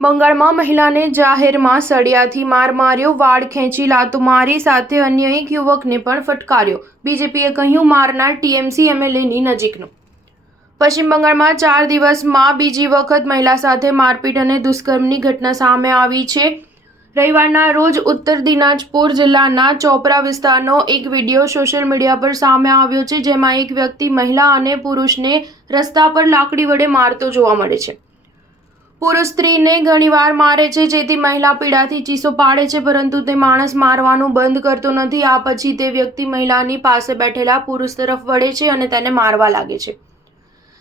બંગાળમાં મહિલાને જાહેરમાં સળિયાથી માર માર્યો, વાળ ખેંચી લાતો મારી સાથે અન્ય એક યુવકને પણ ફટકાર્યો। બીજેપીએ કહ્યું મારનાર ટીએમસી એમએલએની નજીકનો। પશ્ચિમ બંગાળમાં 4 દિવસમાં બીજી વખત મહિલા સાથે મારપીટ અને દુષ્કર્મની ઘટના સામે આવી છે। રવિવારના રોજ ઉત્તર દિનાજપુર જિલ્લાના ચોપરા વિસ્તારનો એક વિડીયો સોશિયલ મીડિયા પર સામે આવ્યો છે, જેમાં એક વ્યક્તિ મહિલા અને પુરુષને રસ્તા પર લાકડી વડે મારતો જોવા મળે છે। પુરુષ સ્ત્રીને ઘણીવાર મારે છે, જેથી મહિલા પીડાથી ચીસો પાડે છે, પરંતુ તે માણસ મારવાનું બંધ કરતો નથી। આ પછી તે વ્યક્તિ મહિલાની પાસે બેઠેલા પુરુષ તરફ વળે છે અને તેને મારવા લાગે છે।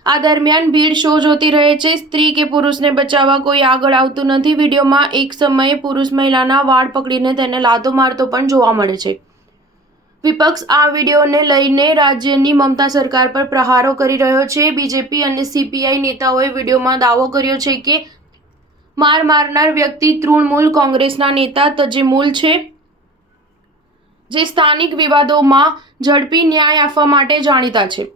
આ દરમિયાન ભીડ શો જોતી રહે છે। સ્ત્રી કે પુરુષને બચાવવા કોઈ આગળ આવતું નથી। વિડીયોમાં એક સમયે પુરુષ મહિલાના વાળ પકડીને તેને લાતો મારતો પણ જોવા મળે છે। વિપક્ષ આ વિડીયોને લઈને રાજ્યની મમતા સરકાર પર પ્રહારો કરી રહ્યો છે। બીજેપી અને સીપીઆઈ નેતાઓએ વિડીયોમાં દાવો કર્યો છે કે મારનાર વ્યક્તિ તૃણમૂલ કોંગ્રેસના નેતા તજેમુલ છે, જે સ્થાનિક વિવાદોમાં ઝડપી ન્યાય આપવા માટે જાણીતા છે।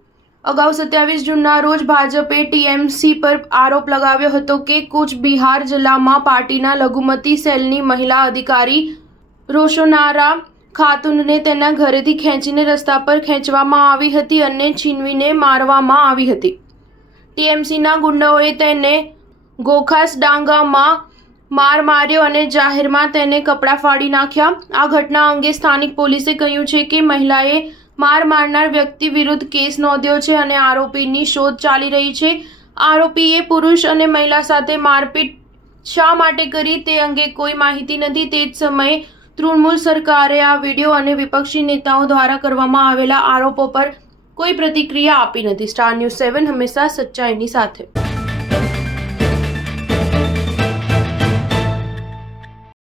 અગાઉ 27 જૂનના રોજ ભાજપે ટીએમસી પર આરોપ લગાવ્યો હતો કે કૂચ બિહાર જિલ્લામાં પાર્ટીના લઘુમતી સેલની મહિલા અધિકારી રોશનારા ખાતુનને તેના ઘરેથી ખેંચીને રસ્તા પર ખેંચવામાં આવી હતી અને છીનવીને મારવામાં આવી હતી। ટીએમસીના ગુંડાઓએ તેને ગોખાસડાંગામાં માર માર્યો અને જાહેરમાં તેને કપડાં ફાડી નાખ્યા। આ ઘટના અંગે સ્થાનિક પોલીસે કહ્યું છે કે મહિલાએ મારનાર વ્યક્તિ વિરુદ્ધ કેસ નોંધ્યો છે અને આરોપીની શોધ ચાલી રહી છે। આરોપીએ પુરુષ અને મહિલા સાથે મારપીટ શા માટે કરી તે અંગે કોઈ માહિતી નથી। તે જ સમયે તૃણમૂલ સરકારે આ વિડીયો અને વિપક્ષી નેતાઓ દ્વારા કરવામાં આવેલા આરોપો પર કોઈ પ્રતિક્રિયા આપી નથી। સ્ટાર ન્યૂઝ 7 હંમેશા સચ્ચાઈની સાથે।